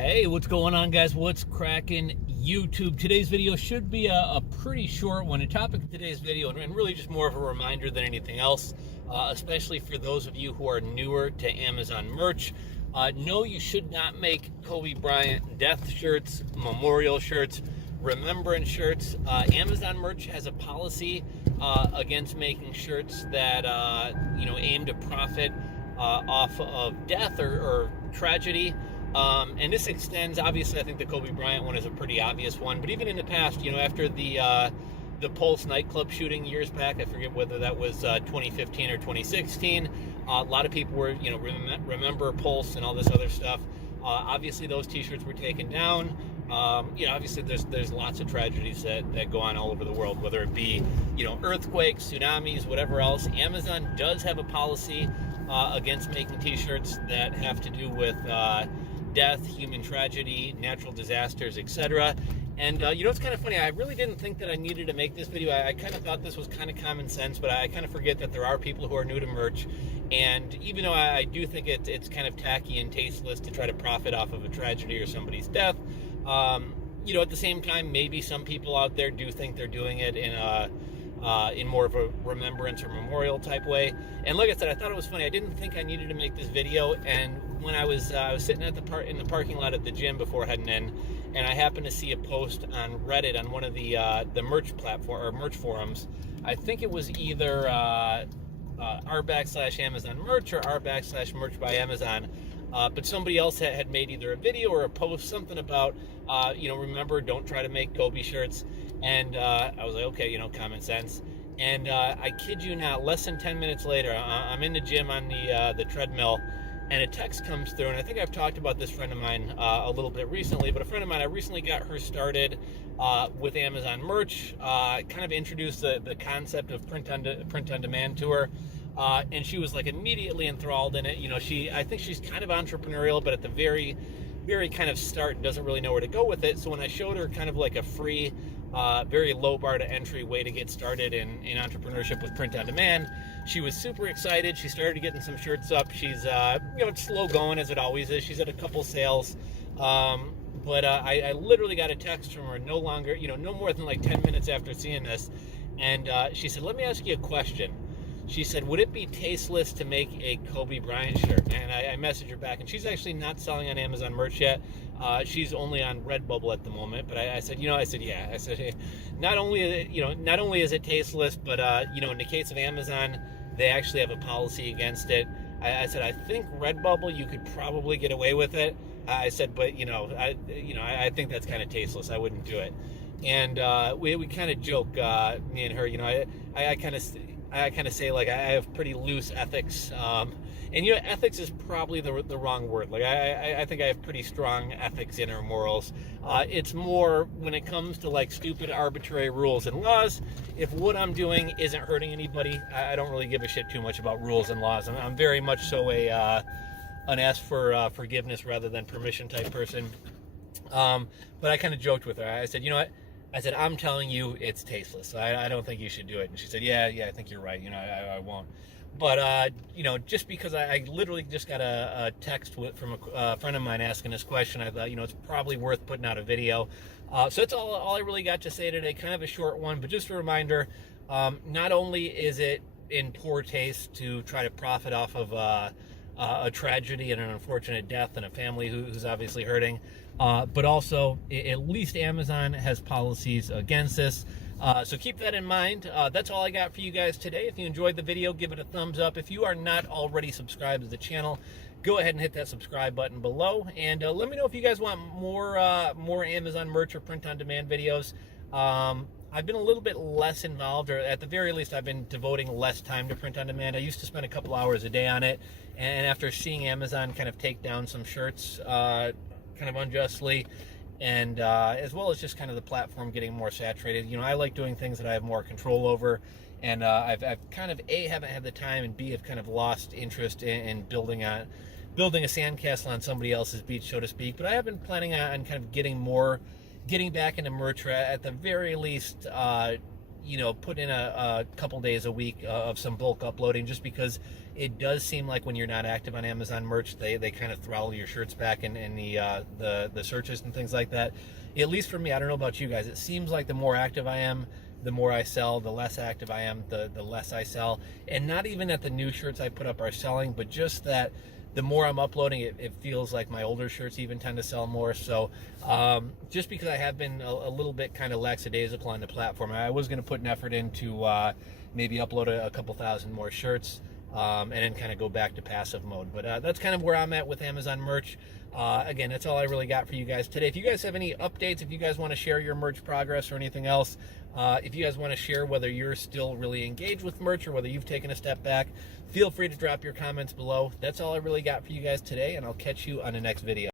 Hey, what's going on, guys? What's cracking YouTube? Today's video should be a pretty short one. The topic of today's video, and really just more of a reminder than anything else, especially for those of you who are newer to Amazon merch. No, you should not make Kobe Bryant death shirts, memorial shirts, remembrance shirts. Amazon merch has a policy against making shirts that aim to profit off of death or tragedy. And this extends, obviously, I think the Kobe Bryant one is a pretty obvious one, but even in the past, after the Pulse nightclub shooting years back, I forget whether that was 2015 or 2016, a lot of people were, remember Pulse and all this other stuff. Obviously, those t-shirts were taken down. Obviously, there's lots of tragedies that go on all over the world, whether it be, earthquakes, tsunamis, whatever else. Amazon does have a policy against making t-shirts that have to do with death, human tragedy, natural disasters, etc. And it's kind of funny, I really didn't think that I needed to make this video. I kind of thought this was kind of common sense, but I kind of forget that there are people who are new to merch. And even though I do think it's kind of tacky and tasteless to try to profit off of a tragedy or somebody's death, at the same time, maybe some people out there do think they're doing it in more of a remembrance or memorial type way. And like I said, I thought it was funny. I didn't think I needed to make this video, and when I was sitting in the parking lot at the gym before heading in, and I happened to see a post on Reddit on one of the merch platform or merch forums. I think it was either r/Amazon merch or r/merch by Amazon. But somebody else had made either a video or a post, something about, remember, don't try to make Kobe shirts. And I was like, okay, common sense. And I kid you not, less than 10 minutes later, I'm in the gym on the treadmill, and a text comes through. And I think I've talked about this friend of mine a little bit recently, but a friend of mine, I recently got her started with Amazon merch, kind of introduced the concept of print on demand to her. And she was like immediately enthralled in it. I think she's kind of entrepreneurial, but at the very, very kind of start, doesn't really know where to go with it. So when I showed her kind of like a free, very low bar to entry way to get started in entrepreneurship with print on demand, she was super excited. She started getting some shirts up. She's, it's slow going as it always is. She's at a couple sales. But I literally got a text from her no more than like 10 minutes after seeing this. And she said, let me ask you a question. She said, would it be tasteless to make a Kobe Bryant shirt? And I messaged her back, and she's actually not selling on Amazon merch yet. She's only on Redbubble at the moment. But I said, yeah. I said, hey, not only is it tasteless, but in the case of Amazon, they actually have a policy against it. I said, I think Redbubble, you could probably get away with it. I said, but I think that's kind of tasteless. I wouldn't do it. And we kind of joke, me and her. I kind of say, like, I have pretty loose ethics, and ethics is probably the wrong word. Like, I think I have pretty strong ethics in our morals. It's more when it comes to like stupid arbitrary rules and laws. If what I'm doing isn't hurting anybody, I don't really give a shit too much about rules and laws. I'm very much so an ask for forgiveness rather than permission type person. But I kind of joked with her. I said, I said, I'm telling you, it's tasteless. I don't think you should do it. And she said, yeah, I think you're right. I won't. But, just because I literally just got a text from a friend of mine asking this question, I thought, it's probably worth putting out a video. So that's all I really got to say today. Kind of a short one, but just a reminder, not only is it in poor taste to try to profit off of a tragedy and an unfortunate death and a family who's obviously hurting, but also at least Amazon has policies against this. So keep that in mind. That's all I got for you guys today. If you enjoyed the video, give it a thumbs up. If you are not already subscribed to the channel, go ahead and hit that subscribe button below. And let me know if you guys want more Amazon merch or print on demand videos. I've been a little bit less involved, or at the very least, I've been devoting less time to print on demand. I used to spend a couple hours a day on it, and after seeing Amazon kind of take down some shirts kind of unjustly, and as well as just kind of the platform getting more saturated, I like doing things that I have more control over, and I've kind of haven't had the time, and B, have kind of lost interest in building a sandcastle on somebody else's beach, so to speak. But I have been planning on kind of getting back into merch, at the very least, put in a couple days a week of some bulk uploading, just because it does seem like when you're not active on Amazon merch, they kind of throttle your shirts back in the searches and things like that. At least for me, I don't know about you guys, it seems like the more active I am, the more I sell. The less active I am, the less I sell. And not even that the new shirts I put up are selling, but just that the more I'm uploading, it feels like my older shirts even tend to sell more. So just because I have been a little bit kind of lackadaisical on the platform, I was going to put an effort into maybe upload a couple thousand more shirts and then kind of go back to passive mode. But that's kind of where I'm at with Amazon merch. Again, that's all I really got for you guys today. If you guys have any updates, if you guys want to share your merch progress or anything else, if you guys want to share whether you're still really engaged with merch or whether you've taken a step back, feel free to drop your comments below. That's all I really got for you guys today, and I'll catch you on the next video.